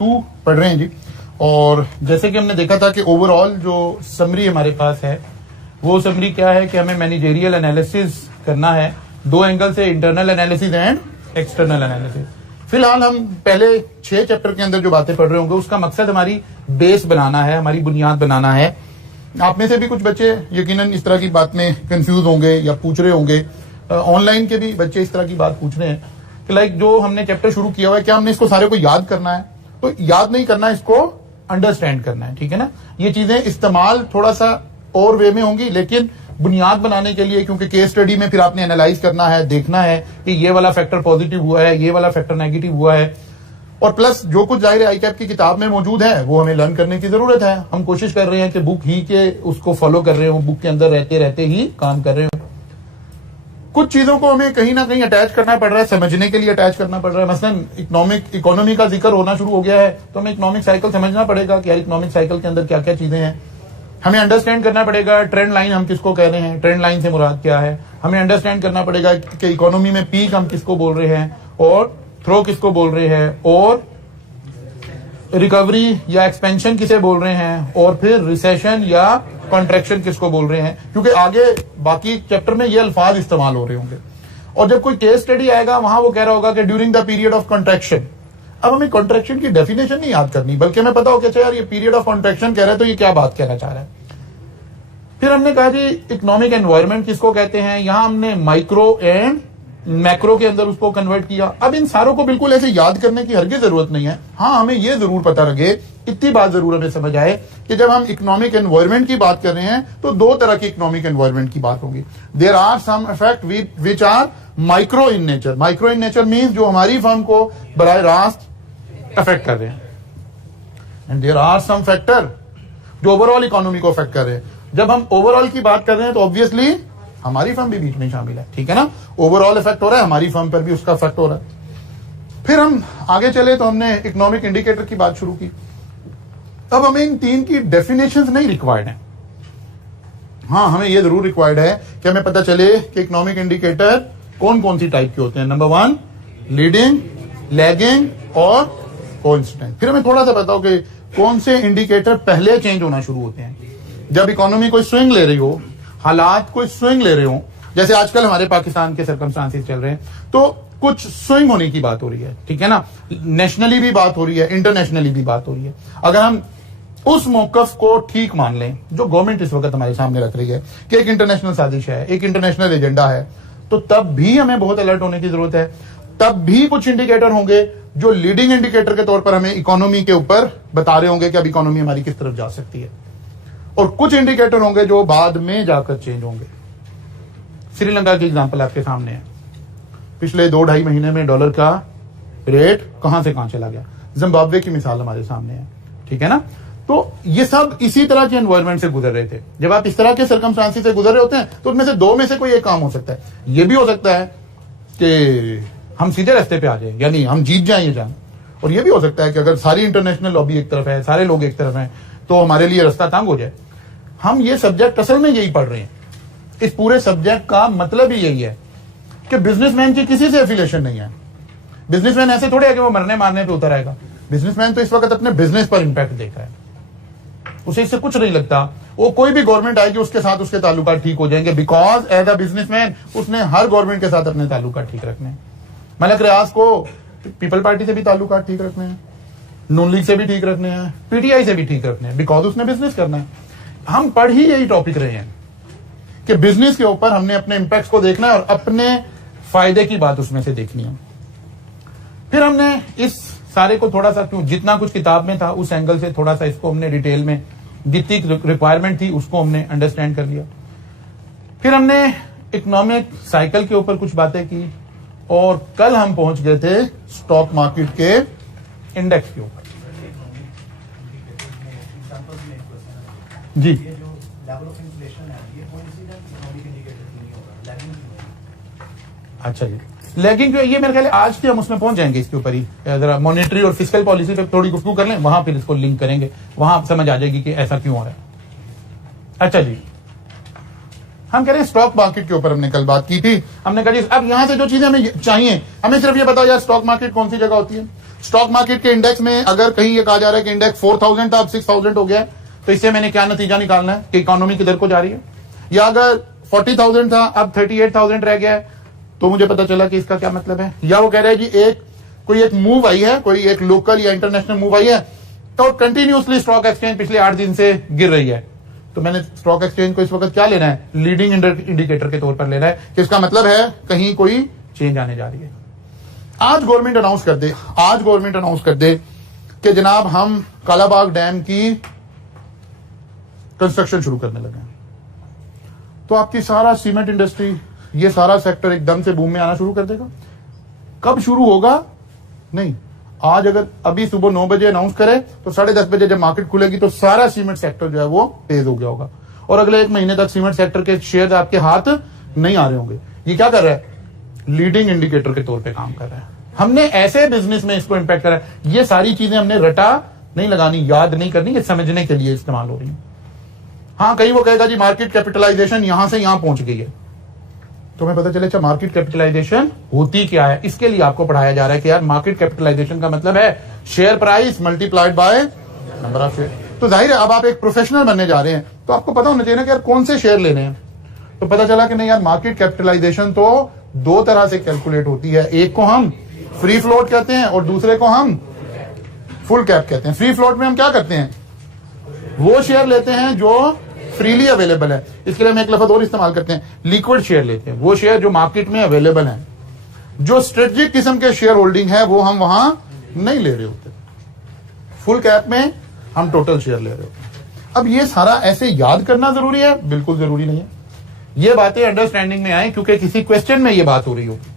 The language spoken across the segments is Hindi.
टू पढ़ रहे हैं जी। और जैसे कि हमने देखा था कि ओवरऑल जो समरी हमारे पास है वो समरी क्या है कि हमें मैनेजेरियल एनालिसिस करना है दो एंगल से, internal analysis and external analysis. फिलहाल हम पहले 6 चैप्टर के अंदर जो बातें पढ़ रहे होंगे उसका मकसद हमारी बेस बनाना है, हमारी बुनियाद बनाना है। आप में से भी कुछ बच्चे यकीनन इस तरह की बात में कंफ्यूज होंगे या पूछ रहे होंगे, ऑनलाइन के भी बच्चे इस तरह की बात पूछ रहे हैं कि लाइक जो हमने चैप्टर शुरू किया हुआ है क्या हमने इसको सारे को याद करना है? तो याद नहीं करना है, इसको अंडरस्टैंड करना है, ठीक है ना। ये चीजें इस्तेमाल थोड़ा सा और वे में होंगी, लेकिन बुनियाद बनाने के लिए, क्योंकि केस स्टडी में फिर आपने एनालाइज करना है, देखना है कि ये वाला फैक्टर पॉजिटिव हुआ है, ये वाला फैक्टर नेगेटिव हुआ है, और प्लस जो कुछ जाहिर है आईकैप की किताब में मौजूद है वो हमें लर्न करने की जरूरत है। हम कोशिश कर रहे हैं कि बुक ही के उसको फॉलो कर रहे हो, बुक के अंदर रहते रहते ही काम कर रहे हो। कुछ चीजों को हमें कहीं ना कहीं अटैच करना पड़ रहा है, समझने के लिए अटैच करना पड़ रहा है। मसलन इकोनॉमी का जिक्र होना शुरू हो गया है तो हमें इकोनॉमिक साइकिल समझना पड़ेगा कि यार इकोनॉमिक साइकिल के अंदर क्या क्या चीजें हैं। हमें अंडरस्टैंड करना पड़ेगा ट्रेंड लाइन हम किसको कह रहे हैं, ट्रेंड लाइन से मुराद क्या है। हमें अंडरस्टैंड करना पड़ेगा कि इकोनॉमी में पीक हम किसको बोल रहे हैं और थ्रो किसको बोल रहे हैं, और रिकवरी या एक्सपेंशन किसे बोल रहे हैं, और फिर रिसेशन या कॉन्ट्रैक्शन किसको बोल रहे हैं, क्योंकि आगे बाकी चैप्टर में ये अल्फाज इस्तेमाल हो रहे होंगे। और जब कोई केस स्टडी आएगा वहां वो कह रहा होगा कि during the period of contraction. अब हमें कॉन्ट्रैक्शन की डेफिनेशन नहीं याद करनी, बल्कि हमें पता हो कि अच्छा यार ये पीरियड ऑफ कॉन्ट्रैक्शन कह रहा है तो ये क्या बात कहना चाह रहा है। फिर हमने कहा जी इकोनॉमिक एनवायरमेंट किसको कहते हैं, यहां हमने माइक्रो एंड मैक्रो के अंदर उसको कन्वर्ट किया। अब इन सारों को बिल्कुल ऐसे याद करने की हरगिज़ जरूरत नहीं है। हाँ, हमें यह जरूर पता लगे, इतनी बात जरूर हमें समझ आए कि जब हम इकोनॉमिक एनवायरमेंट की बात कर रहे हैं तो दो तरह की इकोनॉमिक एनवायरमेंट की बात होगी। There are some effect which are micro in nature. Micro in nature means जो हमारी फर्म को बराह रास्त अफेक्ट कर रहे हैं, and there are some factor जो ओवरऑल इकोनॉमी को अफेक्ट कर रहे हैं। जब हम ओवरऑल की बात कर रहे हैं तो ऑब्वियसली हमारी फर्म भी बीच में शामिल है, ठीक है ना। ओवरऑल इफेक्ट हो रहा है, हमारी फर्म पर भी उसका इफेक्ट हो रहा है। फिर हम आगे चले तो हमने इकोनॉमिक इंडिकेटर की बात शुरू की। अब हमें इन तीन की डेफिनेशंस नहीं रिक्वायर्ड है। हाँ, हमें यह जरूर रिक्वायर्ड है कि हमें पता चले कि इकोनॉमिक इंडिकेटर कौन कौन सी टाइप के होते हैं। नंबर 1 लीडिंग, लैगिंग और कोइंसिडेंट। फिर हमें थोड़ा सा बताओ कि कौन से इंडिकेटर पहले चेंज होना शुरू होते हैं। जब इकोनॉमी कोई स्विंग ले रही हो, हालात कोई स्विंग ले रहे हो, जैसे आजकल हमारे पाकिस्तान के सर्कमस्टांसेस चल रहे हैं, तो कुछ स्विंग होने की बात हो रही है, ठीक है ना। नेशनली भी बात हो रही है, इंटरनेशनली भी बात हो रही है। अगर हम उस मौकफ को ठीक मान लें जो गवर्नमेंट इस वक्त हमारे सामने रख रही है कि एक इंटरनेशनल साजिश है, एक इंटरनेशनल एजेंडा है, तो तब भी हमें बहुत अलर्ट होने की जरूरत है। तब भी कुछ इंडिकेटर होंगे जो लीडिंग इंडिकेटर के तौर पर हमें इकोनॉमी के ऊपर बता रहे होंगे कि अब इकोनॉमी हमारी किस तरफ जा सकती है, और कुछ इंडिकेटर होंगे जो बाद में जाकर चेंज होंगे। श्रीलंका की एग्जांपल आपके सामने है। पिछले 2-2.5 महीने में डॉलर का रेट कहां से कहां चला गया। जिम्बाब्वे की मिसाल हमारे सामने है, ठीक है ना। तो ये सब इसी तरह के एनवायरमेंट से गुजर रहे थे। जब आप इस तरह के सर्कमस्टांसेस से गुजर रहे होते हैं तो उनमें से दो में से कोई एक काम हो सकता है। ये भी हो सकता है कि हम सीधे रास्ते पे आ जाए, यानी हम जीत जाएं ये जान, और ये भी हो सकता है कि अगर सारी इंटरनेशनल लॉबी एक तरफ है, सारे लोग एक तरफ हैं, तो हमारे लिए रास्ता तंग हो जाए। हम ये सब्जेक्ट असल में यही पढ़ रहे हैं। इस पूरे सब्जेक्ट का मतलब ही यही है कि बिजनेसमैन की किसी से एफिलिएशन नहीं है। बिजनेसमैन ऐसे थोड़े है कि वो मरने मारने पे उतर आएगा। बिजनेसमैन तो इस वक्त अपने बिजनेस पर इंपैक्ट देख रहा है, उसे इससे कुछ नहीं लगता। वो कोई भी गवर्नमेंट आएगी उसके साथ उसके ताल्लुकात ठीक हो जाएंगे, बिकॉज एज अ बिजनेसमैन उसने हर गवर्नमेंट के साथ अपने ताल्लुकात ठीक रखने हैं। मलक रियाज को पीपल पार्टी से भी ताल्लुकात ठीक रखने हैं, नून लीग से भी ठीक रखने हैं, पीटीआई से भी ठीक रखने हैं, बिकॉज उसने बिजनेस करना है। हम पढ़ ही यही टॉपिक रहे हैं कि बिजनेस के ऊपर हमने अपने इंपैक्ट को देखना है और अपने फायदे की बात उसमें से देखनी है। फिर हमने इस सारे को थोड़ा सा, क्यों जितना कुछ किताब में था उस एंगल से थोड़ा सा इसको हमने डिटेल में जितनी रिक्वायरमेंट थी उसको हमने अंडरस्टैंड कर लिया। फिर हमने इकोनॉमिक साइकिल के ऊपर कुछ बातें की, और कल हम पहुंच गए थे स्टॉक मार्केट के इंडेक्स के ऊपर। जी, अच्छा जी, लैगिंग जो ये मेरे ख्याल आज के हम उसमें पहुंच जाएंगे, इसके ऊपर ही जरा मॉनेटरी और फिस्कल पॉलिसी पे थोड़ी गुफ्तगू कर लें, वहां फिर इसको लिंक करेंगे, वहां समझ आ जाएगी कि ऐसा क्यों हो रहा है। अच्छा जी, हम कह रहे हैं स्टॉक मार्केट के ऊपर हमने कल बात की थी। हमने कहा जी अब यहां से जो चीजें हमें चाहिए, हमें सिर्फ ये बताओ यार स्टॉक मार्केट कौन सी जगह होती है। स्टॉक मार्केट के इंडेक्स में अगर कहीं ये कहा जा रहा है कि इंडेक्स 4000 था अब 6000 हो गया है, तो इससे मैंने क्या नतीजा निकालना है कि इकोनॉमी किधर को जा रही है। या अगर 40,000 था अब 38,000 रह गया है, तो मुझे पता चला कि इसका क्या मतलब है। या वो कह रहे हैं जी कोई एक मूव आई है, कोई एक लोकल या इंटरनेशनल मूव आई है, तो कंटिन्यूसली स्टॉक एक्सचेंज पिछले 8 दिन से गिर रही है, तो मैंने स्टॉक एक्सचेंज को इस वक्त क्या लेना है, लीडिंग इंडिकेटर के तौर पर लेना है कि इसका मतलब है कहीं कोई चेंज आने जा रही है। आज गवर्नमेंट अनाउंस कर दे कि जनाब हम कालाबाग डैम की कंस्ट्रक्शन शुरू करने लगे हैं, तो आपकी सारा सीमेंट इंडस्ट्री, ये सारा सेक्टर एकदम से बूम में आना शुरू कर देगा। कब शुरू होगा? नहीं, आज अगर अभी सुबह 9 बजे अनाउंस करे तो 10:30 बजे जब मार्केट खुलेगी तो सारा सीमेंट सेक्टर जो है वो तेज हो गया होगा, और अगले 1 महीने तक सीमेंट सेक्टर के शेयर आपके हाथ नहीं आ रहे होंगे। ये क्या कर रहा है? लीडिंग इंडिकेटर के तौर पे काम कर रहा है। हमने ऐसे बिजनेस में इसको इंपैक्ट करा है। ये सारी चीजें हमने रटा नहीं लगानी, याद नहीं करनी, ये समझने के लिए इस्तेमाल हो रही है। हाँ, कहीं वो कहेगा जी मार्केट कैपिटलाइजेशन यहां से यहां पहुंच गई है, तो हमें पता चले अच्छा मार्केट कैपिटलाइजेशन होती क्या है। इसके लिए आपको पढ़ाया जा रहा है कि यार मार्केट कैपिटलाइजेशन का मतलब है share price multiplied by number of share. तो जाहिर है अब आप एक प्रोफेशनल बनने जा रहे हैं तो आपको पता होना चाहिए ना कि यार कौन से शेयर लेने हैं। तो पता चला कि नहीं यार, मार्केट कैपिटलाइजेशन तो 2 तरह से कैलकुलेट होती है। एक को हम फ्री फ्लोट कहते हैं और दूसरे को हम फुल कैप कहते हैं। फ्री फ्लोट में हम क्या करते हैं, वो शेयर लेते हैं जो फ्रीली अवेलेबल है। इसके लिए हम एक लफ्ज और इस्तेमाल करते हैं, लिक्विड शेयर लेते हैं। वो शेयर जो मार्केट में अवेलेबल है, जो स्ट्रेटेजिक किस्म के शेयर होल्डिंग है, वो हम वहां नहीं ले रहे होते। फुल कैप में हम टोटल शेयर ले रहे होते। अब ये सारा ऐसे याद करना जरूरी है? बिल्कुल जरूरी नहीं है। ये बातें अंडरस्टैंडिंग में आए क्योंकि किसी क्वेश्चन में ये बात हो रही होगी,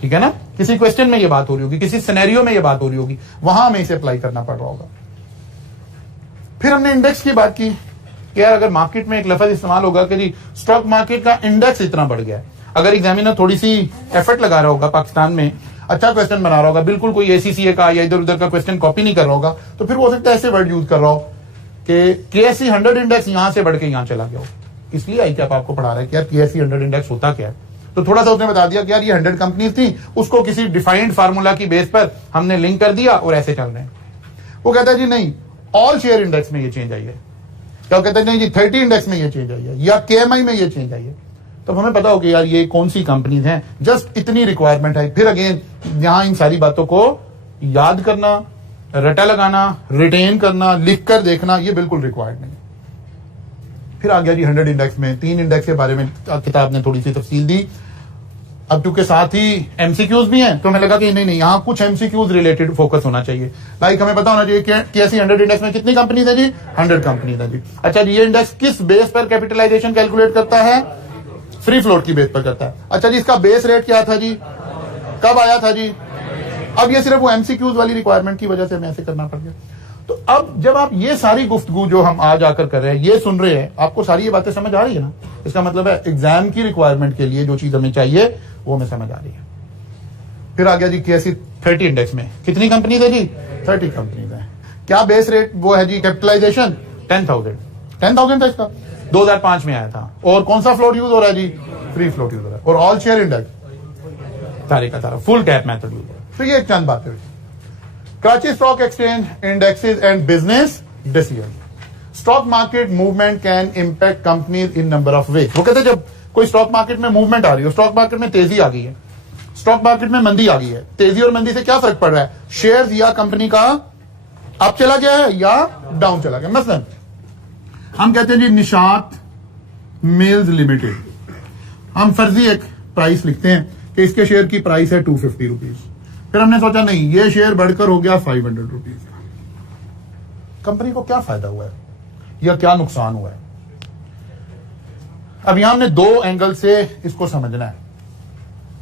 ठीक है ना, किसी क्वेश्चन में ये बात हो रही होगी, किसी सिनेरियो में ये बात हो रही होगी, वहां हमें इसे अप्लाई करना पड़ रहा होगा। फिर हमने इंडेक्स की बात की कि यार अगर मार्केट में एक लफ्ज इस्तेमाल होगा कि जी स्टॉक मार्केट का इंडेक्स इतना बढ़ गया है, अगर एग्जामिनर थोड़ी सी एफर्ट लगा रहा होगा, पाकिस्तान में अच्छा क्वेश्चन बना रहा होगा, बिल्कुल कोई एसीसीए का या इधर उधर का क्वेश्चन कॉपी नहीं कर रहा होगा, तो फिर हो सकता है ऐसे वर्ड यूज कर रहा हो कि केएससी 100 इंडेक्स यहां से बढ़ के यहां चला गया हो। इसलिए आई कैप आपको पढ़ा रहा है कि यार केएससी 100 इंडेक्स होता क्या है। तो थोड़ा सा उसने बता दिया कि यार ये 100 कंपनीज थी, उसको किसी डिफाइंड फार्मूला की बेस पर हमने लिंक कर दिया और ऐसे चल रहे हैं। वो कहता है जी नहीं, ऑल शेयर इंडेक्स में ये चेंज आई है। क्या कहते हैं नहीं जी 30 इंडेक्स में ये चेंज आई है या केएमआई में ये चेंज आई है। तो हमें पता हो कि यार ये कौन सी कंपनीज हैं, जस्ट इतनी रिक्वायरमेंट है। फिर अगेन यहां इन सारी बातों को याद करना, रटा लगाना, रिटेन करना, लिख कर देखना, ये बिल्कुल रिक्वायर्ड नहीं। फिर आ गया जी 100 इंडेक्स में 3 इंडेक्स के बारे में किताब ने थोड़ी सी तफसील दी। अब क्योंकि साथ ही एमसीक्यूज भी हैं तो हमें लगा कि नहीं यहां कुछ एमसीक्यूज रिलेटेड फोकस होना चाहिए। लाइक हमें पता होना चाहिए कि ऐसी 100 इंडेक्स में कितनी कंपनीज है जी, 100 कंपनीज है जी। अच्छा जी, ये इंडेक्स किस बेस पर कैपिटलाइजेशन कैलकुलेट करता है? फ्री फ्लोट की बेस पर करता है। अच्छा जी, इसका बेस रेट क्या था जी, कब आया था जी? अब ये सिर्फ वो एमसीक्यूज वाली रिक्वायरमेंट की वजह से हमें ऐसे करना पड़ गया। तो अब जब आप ये सारी गुफ्तगू जो हम आज आकर कर रहे हैं, ये सुन रहे हैं, आपको सारी ये बातें समझ आ रही है ना? इसका मतलब है एग्जाम की रिक्वायरमेंट के लिए जो चीज हमें चाहिए वो हमें समझ आ रही है। फिर आ गया जी केएससी 30 इंडेक्स में कितनी कंपनीज है जी? 30 कंपनीज है। क्या बेस रेट वो है जी कैपिटलाइजेशन? 10,000 था इसका, 2005 में आया था। और कौन सा फ्लोट यूज हो रहा है जी? फ्री फ्लोट यूज हो रहा है। और ऑल शेयर इंडेक्स सारे का सारा फुल कैप मेथड यूज हो रहा है। तो ये एक चंद बातें हुई। Karachi stock exchange indexes and business decision. Stock market movement can impact companies in number of ways. वो कहते हैं जब कोई स्टॉक मार्केट में मूवमेंट आ रही है, स्टॉक मार्केट में तेजी आ गई है, स्टॉक मार्केट में मंदी आ गई है, तेजी और मंदी से क्या फर्क पड़ रहा है? शेयर्स या कंपनी का अप चला गया है या डाउन चला गया। मसलन हम कहते हैं जी निशात मिल्स लिमिटेड, हम फर्जी एक प्राइस लिखते हैं कि इसके शेयर की प्राइस है 250 रुपीज। फिर हमने सोचा नहीं ये शेयर बढ़कर हो गया 500 रुपीज। कंपनी को क्या फायदा हुआ है या क्या नुकसान हुआ है? अब यहां हमने 2 एंगल से इसको समझना है।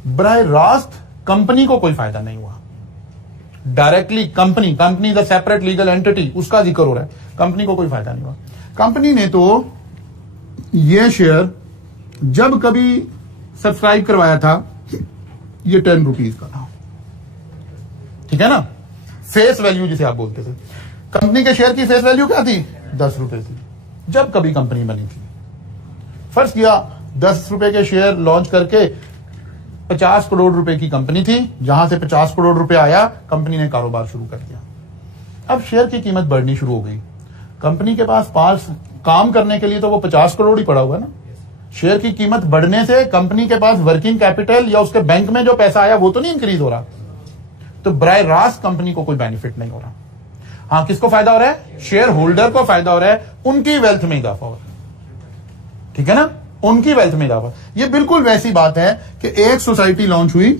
बराह रास्त कंपनी को कोई फायदा नहीं हुआ। Directly company is a separate legal entity, उसका जिक्र हो रहा है, कंपनी को कोई फायदा नहीं हुआ। कंपनी ने तो ये शेयर जब कभी सब्सक्राइब करवाया था ये 10 रुपीज का था, ठीक है ना, फेस वैल्यू जिसे आप बोलते थे। कंपनी के शेयर की फेस वैल्यू क्या थी? 10 रुपए थी जब कभी कंपनी बनी थी। फर्ज किया 10 रुपए के शेयर लॉन्च करके 50 करोड़ रुपए की कंपनी थी, जहां से 50 करोड़ रुपए आया, कंपनी ने कारोबार शुरू कर दिया। अब शेयर की कीमत बढ़नी शुरू हो गई। कंपनी के पास काम करने के लिए तो वो 50 करोड़ ही पड़ा हुआ है ना। शेयर की कीमत बढ़ने से कंपनी के पास वर्किंग कैपिटल या उसके बैंक में जो पैसा आया वो तो नहीं इंक्रीज हो रहा, तो बराह रास्त कंपनी को कोई बेनिफिट नहीं हो रहा। हाँ, किसको फायदा हो रहा है? शेयर होल्डर को फायदा हो रहा है, उनकी वेल्थ में इजाफा हो रहा है। ठीक है ना, उनकी वेल्थ में इजाफा। ये बिल्कुल वैसी बात है कि एक सोसाइटी लॉन्च हुई,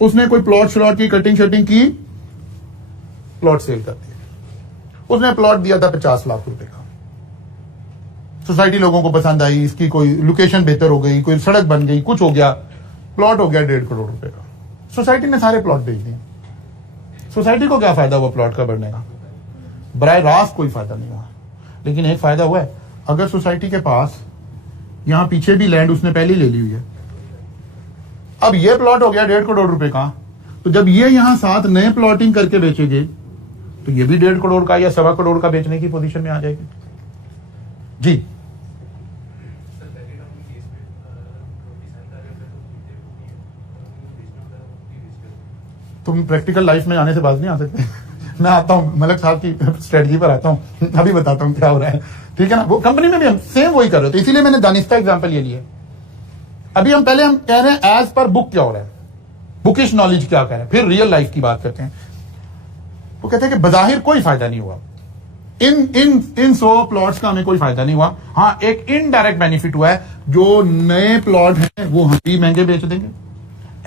उसने कोई प्लॉट श्लॉट की कटिंग शटिंग की, प्लॉट सेल कर दिया। उसने प्लॉट दिया था 50 लाख रुपए का, सोसाइटी लोगों को पसंद आई, इसकी कोई लोकेशन बेहतर हो गई, कोई सड़क बन गई, कुछ हो गया, प्लॉट हो गया 1.5 करोड़ रुपए का। सोसाइटी ने सारे प्लॉट बेच दिए। सोसाइटी को क्या फायदा हुआ प्लॉट का बढ़ने का? बराह रास्त कोई फायदा नहीं हुआ। लेकिन एक फायदा हुआ है, अगर सोसाइटी के पास यहां पीछे भी लैंड उसने पहले ले ली हुई है, अब ये प्लॉट हो गया 1.5 करोड़ रुपए का, तो जब ये यहां 7 नए प्लॉटिंग करके बेचेंगे तो ये भी 1.5 करोड़ का या 1.25 करोड़ का बेचने की पोजीशन में आ जाएगी। जी, तुम प्रैक्टिकल लाइफ में आने से बात नहीं आ सकते। मैं आता हूं, मलक साहब की स्ट्रेटजी पर आता हूं, अभी बताता हूं क्या हो रहा है। ठीक है ना, वो कंपनी में भी हम सेम वही कर रहे थे, इसीलिए मैंने दानिस्ता एग्जांपल ये लिया। अभी हम कह रहे हैं एज पर बुक क्या हो रहा है, बुकिश नॉलेज क्या कह रहे हैं, फिर रियल लाइफ की बात करते हैं। वो कहते हैं कि बजाहिर कोई फायदा नहीं हुआ, इन 100 प्लॉट्स का हमें कोई फायदा नहीं हुआ। हाँ, एक इनडायरेक्ट बेनिफिट हुआ है, जो नए प्लॉट हैं वो हम भी महंगे बेच देंगे।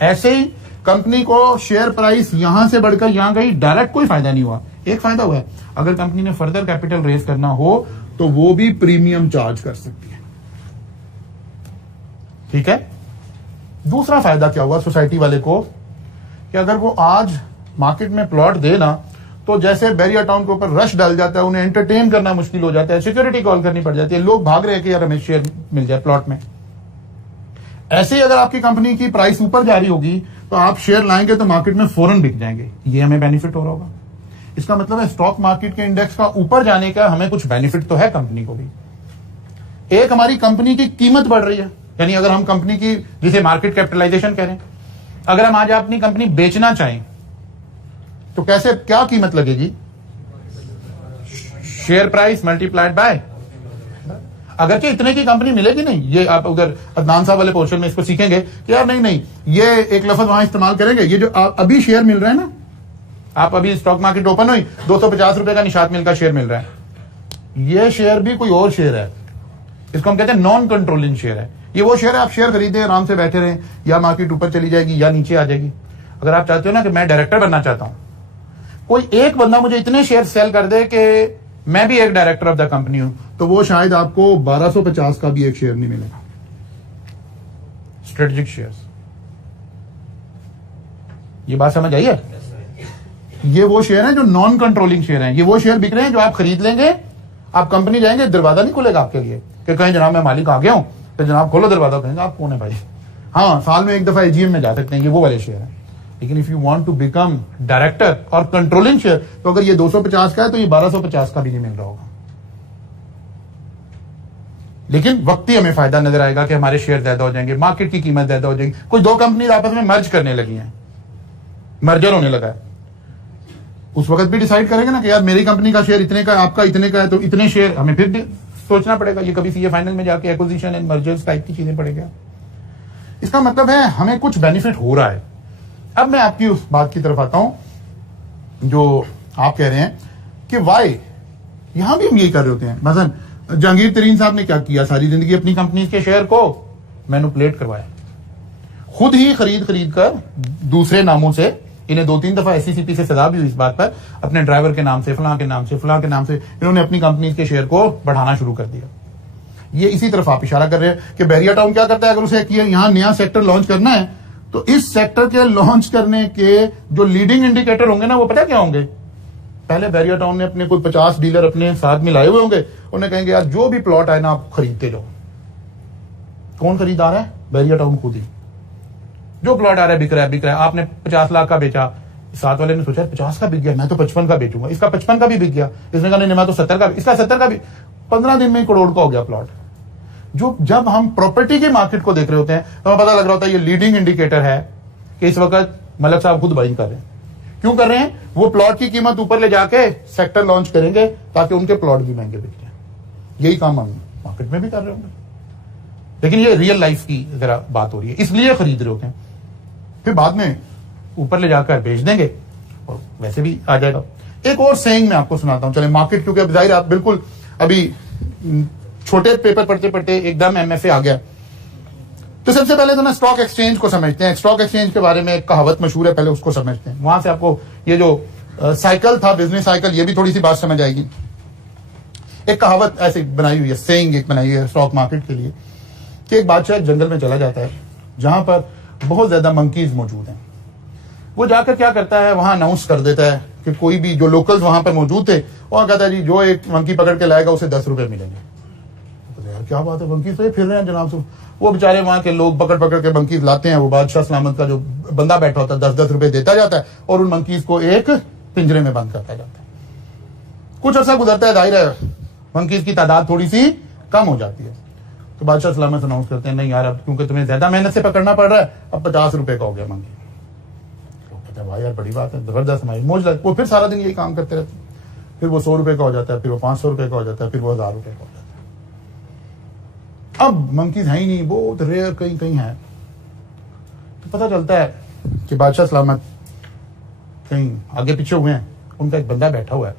ऐसे ही कंपनी को शेयर प्राइस यहां से बढ़कर यहां गई, डायरेक्ट कोई फायदा नहीं हुआ। एक फायदा हुआ है, अगर कंपनी ने फर्दर कैपिटल रेज करना हो तो वो भी प्रीमियम चार्ज कर सकती है। ठीक है। दूसरा फायदा क्या हुआ सोसाइटी वाले को, कि अगर वो आज मार्केट में प्लॉट दे ना, तो जैसे बैरिया टाउन के ऊपर रश डाल जाता है, उन्हें एंटरटेन करना मुश्किल हो जाता है, सिक्योरिटी कॉल करनी पड़ जाती है, लोग भाग रहे हैं कि यार हमें शेयर मिल जाए प्लॉट में। ऐसे ही अगर आपकी कंपनी की प्राइस ऊपर जा रही होगी तो आप शेयर लाएंगे तो मार्केट में फौरन बिक जाएंगे, ये हमें बेनिफिट हो रहा होगा। इसका मतलब है स्टॉक मार्केट के इंडेक्स का ऊपर जाने का हमें कुछ बेनिफिट तो है कंपनी को भी। एक हमारी कंपनी की कीमत बढ़ रही है, यानी अगर हम कंपनी की, जिसे मार्केट कैपिटलाइजेशन कह रहे हैं, अगर हम आज अपनी कंपनी बेचना चाहें तो कैसे, क्या कीमत लगेगी? शेयर प्राइस मल्टीप्लाइड बाय, अगर कि इतने की कंपनी मिलेगी नहीं। ये आप उधर अदनान साहब वाले पोर्शन में इसको सीखेंगे कि यार नहीं, ये एक लफ्ज वहां इस्तेमाल करेंगे। ये जो अभी शेयर मिल रहा है ना, आप अभी स्टॉक मार्केट ओपन हुई, 250 रुपए का निशात मिल का शेयर मिल रहा है, ये शेयर भी कोई और शेयर है, इसको हम कहते हैं नॉन कंट्रोलिंग शेयर है। ये वो शेयर है, आप शेयर खरीदे, आराम से बैठे रहें, या मार्केट ऊपर चली जाएगी या नीचे आ जाएगी। अगर आप चाहते हो ना कि मैं डायरेक्टर बनना चाहता हूं, कोई एक बंदा मुझे इतने शेयर सेल कर दे कि मैं भी एक डायरेक्टर ऑफ द कंपनी हूं, तो वो शायद आपको 1250 का भी एक शेयर नहीं मिलेगा। स्ट्रेटेजिक शेयर्स, ये बात समझ आई है? ये वो शेयर है जो नॉन कंट्रोलिंग शेयर है। ये वो शेयर बिक रहे हैं जो आप खरीद लेंगे, आप कंपनी जाएंगे, दरवाजा नहीं खुलेगा आपके लिए कि कहीं जनाब मैं मालिक आ गया हूं, तो जनाब खोलो दरवाजा, कहेंगे आप कौन है भाई। हाँ, साल में एक दफा एजीएम में जा सकते हैं, ये वो वाले शेयर है। लेकिन if you want to become director और कंट्रोलिंग शेयर, तो अगर ये 250 का है तो ये 1250 का भी नहीं मिल रहा होगा। लेकिन वक्ती हमें फायदा नजर आएगा कि हमारे शेयर ज्यादा हो जाएंगे, मार्केट की कीमत ज्यादा हो जाएगी। कोई दो कंपनी आपस में मर्ज करने लगी हैं, मर्जर होने लगा है, उस वक्त भी डिसाइड करेंगे ना कि यार मेरी कंपनी का शेयर इतने का, आपका इतने का है, तो इतने शेयर हमें फिर सोचना पड़ेगा। ये कभी सीए फाइनल में जाके एक्विजिशन एंड मर्जर्स टाइप की चीजें पड़ेगा। इसका मतलब है हमें कुछ बेनिफिट हो रहा है। अब मैं आपकी उस बात की तरफ आता हूं जो आप कह रहे हैं कि वाई, यहां भी हम यही कर रहे होते हैं। मसलन जहांगीर तरीन साहब ने क्या किया, सारी जिंदगी अपनी कंपनी के शेयर को मैनिपुलेट करवाया, खुद ही खरीद कर दूसरे नामों से। इन्हें 2-3 दफा एससीसीपी से सजा भी हुई इस बात पर, अपने ड्राइवर के नाम से, फलां के नाम से, फलां के नाम से इन्होंने अपनी कंपनी के शेयर को बढ़ाना शुरू कर दिया। ये इसी तरफ आप इशारा कर रहे हैं कि बैरिया टाउन क्या करता है, अगर उसे यहां नया सेक्टर लॉन्च करना है तो इस सेक्टर के लॉन्च करने के जो लीडिंग इंडिकेटर होंगे ना, वो पता क्या होंगे? पहले बैरिया टाउन ने अपने कोई 50 डीलर अपने साथ मिलाए हुए होंगे, उन्हें कहेंगे यार जो भी प्लॉट आए ना आप खरीदते जाओ। कौन खरीदार है? बैरिया टाउन खुद ही। जो प्लॉट आ रहा है बिक रहा है। आपने 50 लाख का बेचा, साथ वाले ने सोचा 50 का बिक गया, मैं तो 55 का बेचूंगा। इसका 55 का भी बिक गया, इसने कहा नहीं मैं तो 70 का, इसका 70 का भी। 15 दिन में करोड़ का हो गया प्लॉट। जो जब हम प्रॉपर्टी के मार्केट को देख रहे होते हैं तो हमें पता लग रहा होता है ये लीडिंग इंडिकेटर है कि इस वक्त मलक साहब खुद बाइंग कर रहे हैं। क्यों कर रहे हैं? वो प्लॉट की कीमत ऊपर ले जाके सेक्टर लॉन्च करेंगे ताकि उनके प्लॉट भी महंगे बिक जाए। यही काम हम मार्केट में भी कर रहे होंगे, लेकिन ये रियल लाइफ की जरा बात हो रही है, इसलिए खरीद रहे होते हैं। फिर बाद में ऊपर ले जाकर बेच देंगे और वैसे भी आ जाएगा। एक और सेइंग मैं आपको सुनाता हूं, चले मार्केट, क्योंकि अब जाहिर आप बिल्कुल अभी छोटे पेपर पढ़ते पढ़ते एकदम एमएफए आ गया। तो सबसे पहले तो ना स्टॉक एक्सचेंज को समझते हैं। स्टॉक एक्सचेंज के बारे में एक कहावत मशहूर है, पहले उसको समझते हैं। वहां से आपको ये जो साइकिल था, बिजनेस साइकिल, ये भी थोड़ी सी बात समझ आएगी। एक कहावत ऐसे बनाई हुई है, सेइंग एक बनाई हुई है स्टॉक मार्केट के लिए, कि एक बादशाह एक जंगल में चला जाता है जहां पर बहुत ज्यादा मंकीज मौजूद हैं। वो जाकर क्या करता है, वहां अनाउंस कर देता है कि कोई भी जो लोकल्स वहां पर मौजूद थे, वहां कहता है जी जो एक मंकी पकड़ के लाएगा उसे 10 रुपए मिलेंगे। तो यार क्या बात है, मंकीज तो ये फिर रहे हैं जनाब। से वो बेचारे वहां के लोग पकड़ पकड़ के मंकीज लाते हैं। वो बादशाह सलामत का जो बंदा बैठा होता है 10-10 रुपए देता जाता है और उन मंकीज को एक पिंजरे में बंद करता जाता है। कुछ अर्सा गुजरता है, जाहिर है मंकीज की तादाद थोड़ी सी कम हो जाती है। तो बादशाह सलामत अनाउंस करते हैं, नहीं यार अब क्योंकि तुम्हें ज्यादा मेहनत से पकड़ना पड़ रहा है, अब 50 रुपए का हो गया मंकी। तो कहते हैं भाई यार बड़ी बात है, जबरदस्त हमारी मौज लग। वो फिर सारा दिन यही काम करते रहते हैं। फिर वो 100 रुपए का हो जाता है, फिर वो 500 रुपए का हो जाता है, फिर वो 1000 रुपए का हो जाता है। अब मंकीज है ही नहीं, बहुत रेयर कहीं कहीं है। तो पता चलता है कि बादशाह सलामत कहीं आगे पीछे हुए हैं, उनका एक बंदा बैठा हुआ है।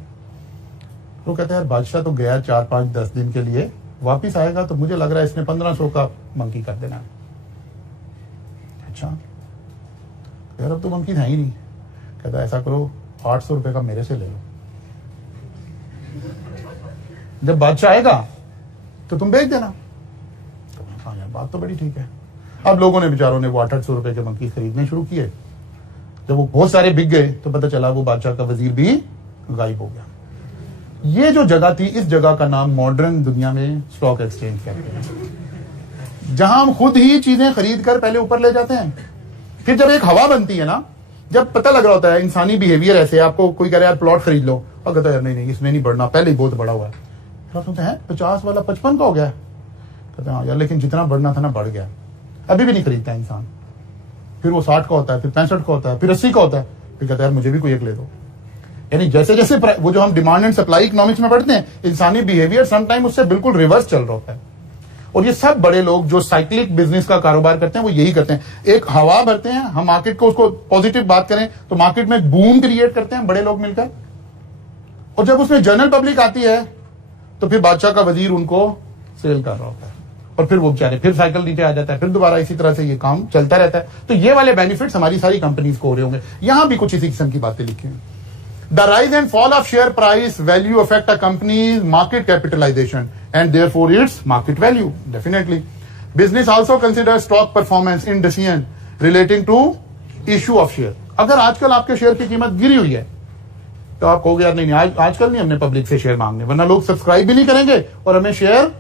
वो कहता है यार बादशाह तो गया 4-5-10 दिन के लिए, वापिस आएगा तो मुझे लग रहा है इसने 1500 का मंकी कर देना। अच्छा यार अब तो मंकी है ही नहीं। कहता है ऐसा करो 800 रुपए का मेरे से ले लो, जब बादशाह आएगा तो तुम बेच देना। तो हाँ यार बात तो बड़ी ठीक है। अब लोगों ने बेचारों ने वो 800 रुपए के मंकी खरीदने शुरू किए। जब वो बहुत सारे बिक गए तो पता चला वो बादशाह का वजीर भी गायब हो गया। ये जो जगह थी, इस जगह का नाम मॉडर्न दुनिया में स्टॉक एक्सचेंज कहते हैं, जहां हम खुद ही चीजें खरीद कर पहले ऊपर ले जाते हैं। फिर जब एक हवा बनती है ना, जब पता लग रहा होता है इंसानी बिहेवियर ऐसे, आपको कोई कह रहा है यार प्लॉट खरीद लो, और कहता है यार नहीं इसमें नहीं बढ़ना, पहले ही बहुत बड़ा हुआ है। फिर आप सोचते हैं 50 वाला 55 का हो गया। कहते हैं हाँ यार लेकिन जितना बढ़ना था ना बढ़ गया, अभी भी नहीं खरीदता है इंसान। फिर वो 60 का होता है, फिर 65 का होता है, फिर 80 का होता है। फिर कहता है यार मुझे भी कोई एक ले दो। यानी जैसे जैसे वो जो हम डिमांड एंड सप्लाई इकोनॉमिक्स में पढ़ते हैं, इंसानी बिहेवियर समटाइम उससे बिल्कुल रिवर्स चल रहा होता है। और ये सब बड़े लोग जो साइक्लिक बिजनेस का कारोबार करते हैं वो यही करते हैं। एक हवा भरते हैं, हम मार्केट को, उसको पॉजिटिव बात करें तो मार्केट में एक बूम क्रिएट करते हैं बड़े लोग मिलकर, और जब उसमें जनरल पब्लिक आती है तो फिर बादशाह का वजीर उनको सेल कर रहा होता है, और फिर वो बेचारे फिर साइकिल नीचे आ जाता है, फिर दोबारा इसी तरह से ये काम चलता रहता है। तो ये वाले बेनिफिट्स हमारी सारी कंपनीज को हो रहे होंगे। यहां भी कुछ इसी किस्म की बातें लिखी हुई। The rise and fall of share price value affect a company's market capitalization and therefore its market value. Definitely. Business also considers stock performance in decision relating to issue of share. अगर आजकल आपके शेयर की कीमत गिरी हुई है तो आप कहोगे यार नहीं आजकल नहीं हमने पब्लिक से शेयर मांगने, वरना लोग सब्सक्राइब भी नहीं करेंगे और हमें शेयर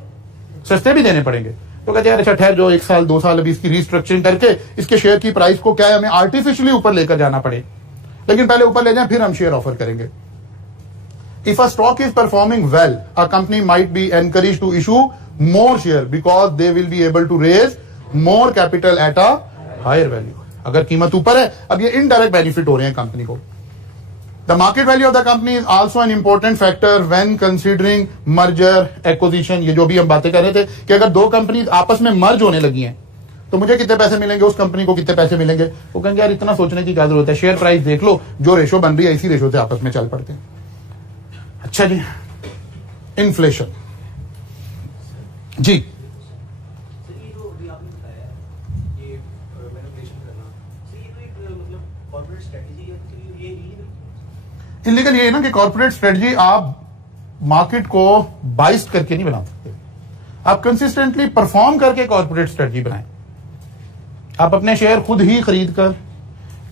सस्ते भी देने पड़ेंगे। तो कहते हैं यार अच्छा ठहर जो 1 साल 2 साल अभी इसकी रीस्ट्रक्चरिंग करके इसके शेयर की प्राइस को क्या है हमें आर्टिफिशियली ऊपर लेकर जाना पड़े, लेकिन पहले ऊपर ले जाएं फिर हम शेयर ऑफर करेंगे। If a stock is performing well, a company might be encouraged to issue more share because they will be able to raise more capital at a higher value. अगर कीमत ऊपर है, अब ये इनडायरेक्ट बेनिफिट हो रहे हैं कंपनी को। The market value of the company is also an important factor when considering merger, acquisition। ये जो भी हम बातें कर रहे थे कि अगर दो कंपनी आपस में मर्ज होने लगी हैं तो मुझे कितने पैसे मिलेंगे, उस कंपनी को कितने पैसे मिलेंगे। वो कहेंगे यार इतना सोचने की क्या जरूरत है, शेयर प्राइस देख लो, जो रेशो बन रही है इसी रेशो से आपस में चल पड़ते हैं। अच्छा जी, इन्फ्लेशन जी, इलीगल ये है ना कि कॉर्पोरेट स्ट्रेटजी आप मार्केट को बाइस्ट करके नहीं बना सकते, आप कंसिस्टेंटली परफॉर्म करके कॉर्पोरेट स्ट्रेटजी बनाएं। आप अपने शेयर खुद ही खरीद कर,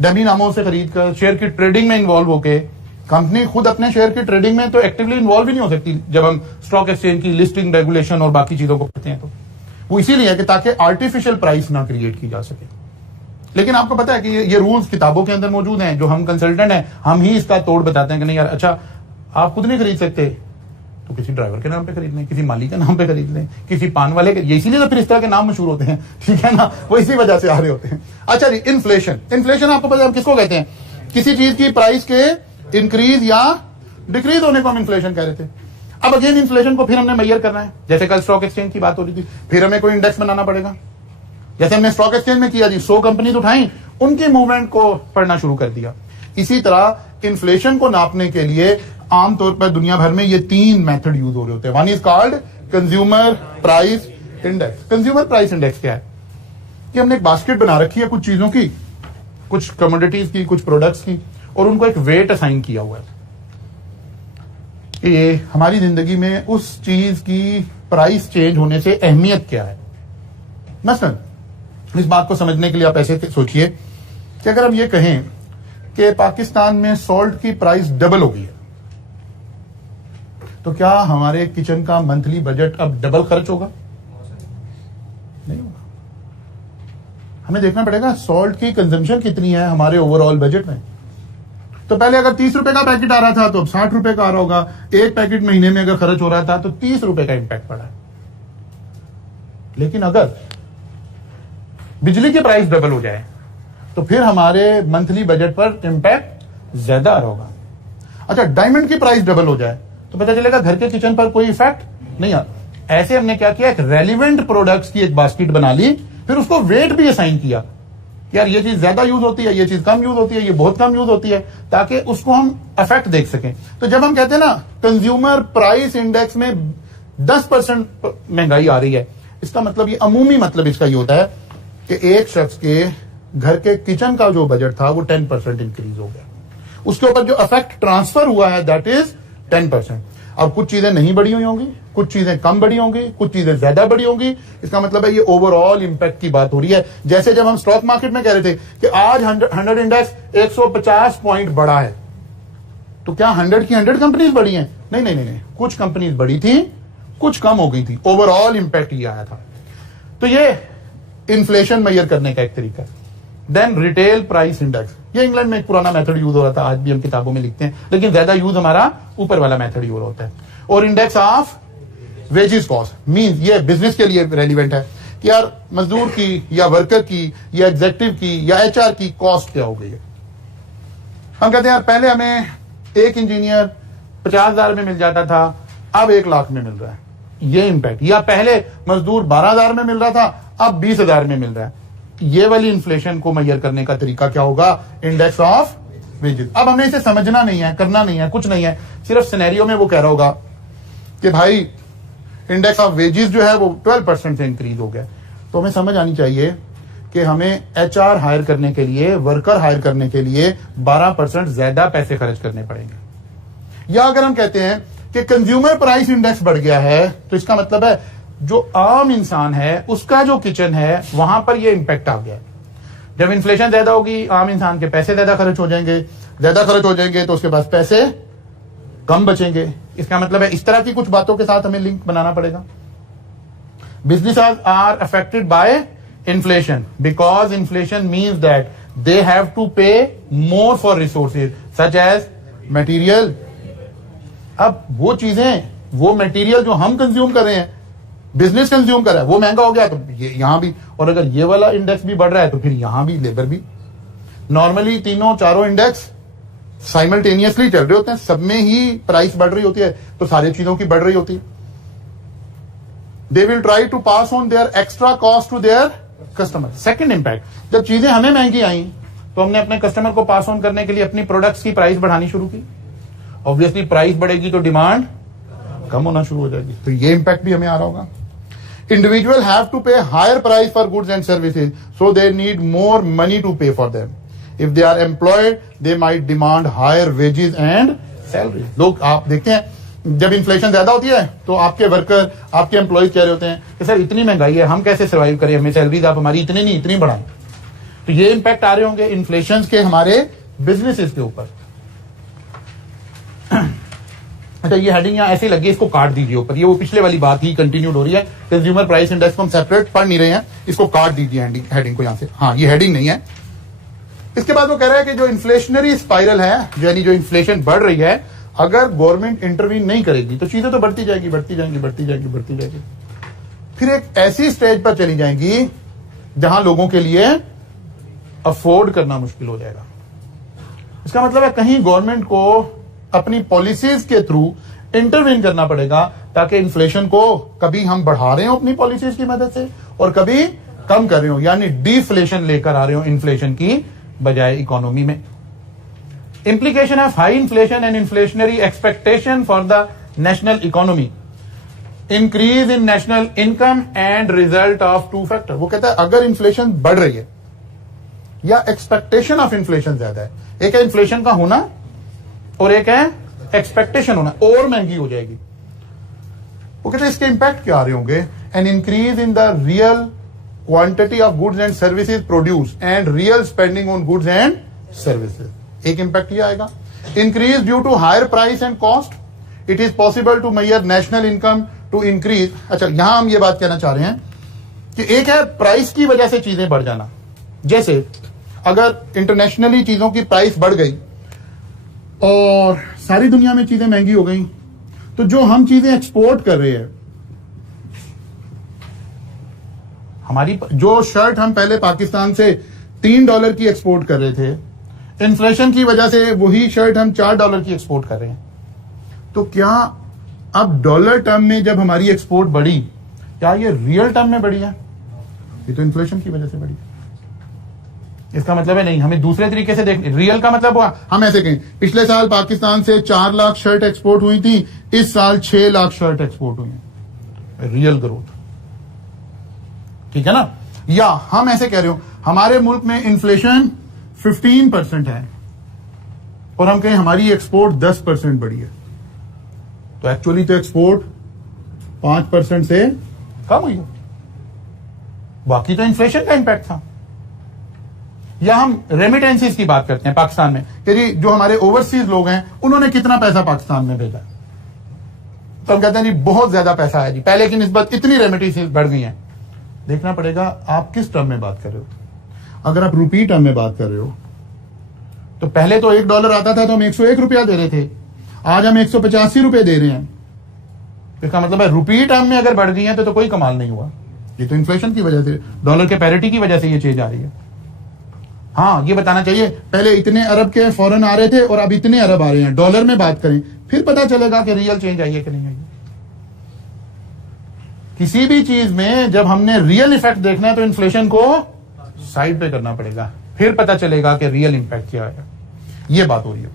डमी नामों से खरीद कर, शेयर की ट्रेडिंग में इन्वॉल्व होके, कंपनी खुद अपने शेयर की ट्रेडिंग में तो एक्टिवली इन्वॉल्व ही नहीं हो सकती जब हम स्टॉक एक्सचेंज की लिस्टिंग, रेगुलेशन और बाकी चीजों को पढ़ते हैं। तो वो इसीलिए है कि ताकि आर्टिफिशियल प्राइस ना क्रिएट की जा सके। लेकिन आपको पता है कि ये रूल्स किताबों के अंदर मौजूद हैं, जो हम कंसल्टेंट हैं हम ही इसका तोड़ बताते हैं कि नहीं यार अच्छा आप खुद नहीं खरीद सकते, तो किसी ड्राइवर के नाम पे खरीद लें, किसी माली के नाम पे खरीद लें, किसी पान वाले के, ये इसीलिए तो फिर इस तरह के नाम मशहूर होते हैं, ठीक है ना, वो इसी वजह से आ रहे होते हैं। अच्छा जी, इन्फ्लेशन। इन्फ्लेशन आपको पता है किसको कहते हैं? किसी चीज की प्राइस के इंक्रीज या डिक्रीज होने को हम इन्फ्लेशन कह रहे थे। अब अगेन इन्फ्लेशन को फिर हमने मेजर करना है, जैसे कल स्टॉक एक्सचेंज की बात हो रही थी, फिर हमें कोई इंडेक्स बनाना पड़ेगा। जैसे हमने स्टॉक एक्सचेंज में किया जी, 100 कंपनीज उठाई, उनकी मूवमेंट को पढ़ना शुरू कर दिया। इसी तरह इन्फ्लेशन को नापने के लिए आमतौर पर दुनिया भर में ये 3 मेथड यूज हो रहे होते हैं। One is called consumer price index. Consumer price index क्या है? कि हमने एक बास्केट बना रखी है कुछ चीजों की, कुछ कमोडिटीज की, कुछ प्रोडक्ट्स की, और उनको एक वेट असाइन किया हुआ है। ये हमारी जिंदगी में उस चीज की प्राइस चेंज होने से अहमियत क्या है। मसलन इस बात को समझने के लिए आप ऐसे सोचिए कि अगर हम ये कहें कि पाकिस्तान में सॉल्ट की प्राइस डबल हो गई है, तो क्या हमारे किचन का मंथली बजट अब डबल खर्च होगा? नहीं होगा। हमें देखना पड़ेगा सॉल्ट की कंजम्पशन कितनी है हमारे ओवरऑल बजट में। तो पहले अगर 30 रुपए का पैकेट आ रहा था तो अब 60 रुपए का आ रहा होगा। एक पैकेट महीने में अगर खर्च हो रहा था तो 30 रुपए का इंपैक्ट पड़ा है। लेकिन अगर बिजली की प्राइस डबल हो जाए तो फिर हमारे मंथली बजट पर इंपैक्ट ज्यादा आ रहा होगा। अच्छा, डायमंड की प्राइस डबल हो जाए तो पता चलेगा घर के किचन पर कोई इफेक्ट नहीं आता। ऐसे हमने क्या किया, एक रेलिवेंट प्रोडक्ट्स की एक बास्केट बना ली, फिर उसको वेट भी असाइन किया, यार ये चीज ज्यादा यूज होती है, ये चीज कम यूज होती है, ये बहुत कम यूज होती है, ताकि उसको हम इफेक्ट देख सकें। तो जब हम कहते हैं ना कंज्यूमर प्राइस इंडेक्स में 10% महंगाई आ रही है, इसका मतलब ये अमूमी मतलब इसका ये होता है कि एक शख्स के घर के किचन का जो बजट था वो 10% इंक्रीज हो गया। उसके ऊपर जो इफेक्ट ट्रांसफर हुआ है दैट इज 10%। अब कुछ चीजें नहीं बढ़ी हुई होंगी, कुछ चीजें कम बढ़ी होंगी, कुछ चीजें ज्यादा बढ़ी होंगी। इसका मतलब है ये ओवरऑल इंपैक्ट की बात हो रही है। जैसे जब हम स्टॉक मार्केट में कह रहे थे कि आज 100 इंडेक्स 150 पॉइंट बढ़ा है, तो क्या 100 की 100 कंपनीज बढ़ी हैं? नहीं नहीं नहीं, कुछ कंपनीज बढ़ी थी, कुछ कम हो गई थी। ओवरऑल इंपैक्ट ये आया था। तो ये इन्फ्लेशन मेजर करने का एक तरीका है। देन रिटेल प्राइस इंडेक्स, ये इंग्लैंड में एक पुराना मेथड यूज हो रहा था, आज भी हम किताबों में लिखते हैं, लेकिन ज्यादा यूज हमारा ऊपर वाला मेथड यूज होता है। और index of wages cost means ये बिजनेस के लिए रेलिवेंट है कि यार मजदूर की या वर्कर की या एग्जीक्यूटिव की या एचआर की कॉस्ट क्या हो गई है। हम कहते हैं यार पहले हमें एक इंजीनियर 50,000 में मिल जाता था, अब 1 लाख में मिल रहा है, ये इंपैक्ट। या पहले मजदूर 12,000 में मिल रहा था, अब 20,000 में मिल रहा है। ये वाली इन्फ्लेशन को मेजर करने का तरीका क्या होगा? Index of wages. अब हमने इसे समझना नहीं है, करना नहीं है, कुछ नहीं है, सिर्फ सिनेरियो में वो कह रहा होगा कि भाई इंडेक्स ऑफ वेजेस जो है वो 12% से इंक्रीज हो गया। तो हमें समझ आनी चाहिए कि हमें एचआर हायर करने के लिए, वर्कर हायर करने के लिए 12% ज्यादा पैसे खर्च करने पड़ेंगे। या अगर हम कहते हैं कि कंज्यूमर प्राइस इंडेक्स बढ़ गया है, तो इसका मतलब है जो आम इंसान है उसका जो किचन है वहां पर ये इंपैक्ट आ गया। जब इन्फ्लेशन ज्यादा होगी, आम इंसान के पैसे ज्यादा खर्च हो जाएंगे, ज्यादा खर्च हो जाएंगे तो उसके पास पैसे कम बचेंगे। इसका मतलब है इस तरह की कुछ बातों के साथ हमें लिंक बनाना पड़ेगा। Businesses are affected by inflation because inflation means that they have to pay more for resources such as material. अब वो चीजें, वो मटेरियल जो हम कंज्यूम कर रहे हैं, बिजनेस कंज्यूम कर रहा है, वो महंगा हो गया तो ये यहां भी। और अगर ये वाला इंडेक्स भी बढ़ रहा है तो फिर यहां भी लेबर भी। नॉर्मली तीनों चारों इंडेक्स साइमल्टेनियसली चल रहे होते हैं, सब में ही प्राइस बढ़ रही होती है, तो सारी चीजों की बढ़ रही होती है। They will try to pass on their extra cost to their customer. Second impact, जब चीजें हमें महंगी आई तो हमने अपने कस्टमर को पास ऑन करने के लिए अपनी प्रोडक्ट्स की प्राइस बढ़ानी शुरू की। ऑब्वियसली प्राइस बढ़ेगी तो डिमांड कम होना शुरू हो जाएगी, तो ये इंपैक्ट भी हमें आ रहा होगा। Individual have to pay higher price for goods and services, so they need more money to pay for them. If they are employed, they might demand higher wages and salary. लोग आप देखते हैं जब इन्फ्लेशन ज्यादा होती है तो आपके वर्कर, आपके एम्प्लॉयज कह रहे होते हैं कि सर इतनी महंगाई है, हम कैसे सर्वाइव करें, हमें सैलरीज आप हमारी इतनी नहीं इतनी बढ़ाएं। तो ये इंपैक्ट आ रहे होंगे इन्फ्लेशन के हमारे बिजनेसेस के ऊपर। अच्छा, ये हेडिंग यहाँ ऐसे लगी, इसको काट दीजिए ऊपर, ये वो पिछले वाली बात ही कंटिन्यूड हो रही है। कंज्यूमर प्राइस इंडेक्स को हम सेपरेट पढ़ नहीं रहे हैं, इसको काट दीजिए हेडिंग को यहाँ से। हाँ, ये हेडिंग नहीं है। इसके बाद वो कह रहा है कि जो इन्फ्लेशनरी स्पाइरल है, यानी जो इन्फ्लेशन बढ़ रही है, अगर गवर्नमेंट इंटरवीन नहीं करेगी तो चीजें तो बढ़ती जाएगी, बढ़ती जाएंगी, बढ़ती जाएगी, बढ़ती जाएगी, फिर एक ऐसी स्टेज पर चली जाएंगी जहां लोगों के लिए अफोर्ड करना मुश्किल हो जाएगा। इसका मतलब है कहीं गवर्नमेंट को अपनी पॉलिसीज के थ्रू इंटरवीन करना पड़ेगा ताकि इन्फ्लेशन को कभी हम बढ़ा रहे हो अपनी पॉलिसीज की मदद से और कभी कम कर रहे हो, यानी डिफ्लेशन लेकर आ रहे हो इन्फ्लेशन की बजाय इकोनॉमी में। Implication of high inflation and inflationary expectation for the national economy. Increase in national income and result of two factor. वो कहता है अगर इन्फ्लेशन बढ़ रही है या एक्सपेक्टेशन ऑफ इन्फ्लेशन ज्यादा है, एक है इन्फ्लेशन का होना और एक है एक्सपेक्टेशन होना, और महंगी हो जाएगी। वो कहते हैं इसके इंपैक्ट क्या आ रहे होंगे? An increase in the real quantity of goods and services produce and real spending on goods and services. एक इंपैक्ट ये आएगा। Increase due to higher price and cost, it is possible to measure national income to increase. अच्छा, यहां हम ये बात कहना चाह रहे हैं कि एक है प्राइस की वजह से चीजें बढ़ जाना, जैसे अगर इंटरनेशनली चीजों की प्राइस बढ़ गई और सारी दुनिया में चीजें महंगी हो गई, तो जो हम चीजें एक्सपोर्ट कर रहे हैं, हमारी जो शर्ट हम पहले पाकिस्तान से $3 की एक्सपोर्ट कर रहे थे, इन्फ्लेशन की वजह से वही शर्ट हम $4 की एक्सपोर्ट कर रहे हैं। तो क्या अब डॉलर टर्म में जब हमारी एक्सपोर्ट बढ़ी, क्या ये रियल टर्म में बढ़ी है? ये तो इन्फ्लेशन की वजह से बढ़ी। इसका मतलब है नहीं, हमें दूसरे तरीके से देख, रियल का मतलब हुआ हम ऐसे कहें पिछले साल पाकिस्तान से 4 लाख शर्ट एक्सपोर्ट हुई थी, इस साल 6 लाख शर्ट एक्सपोर्ट हुई है, रियल ग्रोथ, ठीक है ना? या हम ऐसे कह रहे हो हमारे मुल्क में इन्फ्लेशन 15% है और हम कहें हमारी एक्सपोर्ट 10% बढ़ी है, तो एक्चुअली तो एक्सपोर्ट 5% से कम हुई है, बाकी तो इन्फ्लेशन का इंपैक्ट था। या हम रेमिटेंसेस की बात करते हैं पाकिस्तान में कि जी जो हमारे ओवरसीज लोग हैं उन्होंने कितना पैसा पाकिस्तान में भेजा, तो हम कहते हैं जी बहुत ज्यादा पैसा है जी, पहले की निस्बत इतनी रेमिटेंसेस बढ़ गई हैं। देखना पड़ेगा आप किस टर्म में बात कर रहे हो। अगर आप रुपी टर्म में बात कर रहे हो तो पहले तो $1 आता था तो हम 101 रुपया दे रहे थे, आज हम 185 रुपए दे रहे हैं। इसका मतलब है रुपी टर्म में अगर बढ़ गई है तो कोई कमाल नहीं हुआ, ये तो इन्फ्लेशन की वजह से, डॉलर के पैरिटी की वजह से ये चीज आ रही है। हाँ, ये बताना चाहिए पहले इतने अरब के फॉरेन आ रहे थे और अब इतने अरब आ रहे हैं, डॉलर में बात करें फिर पता चलेगा कि रियल चेंज आई है कि नहीं आई। किसी भी चीज में जब हमने रियल इफेक्ट देखना है तो इन्फ्लेशन को साइड पे करना पड़ेगा, फिर पता चलेगा कि रियल इंपैक्ट क्या है। ये बात हो रही है।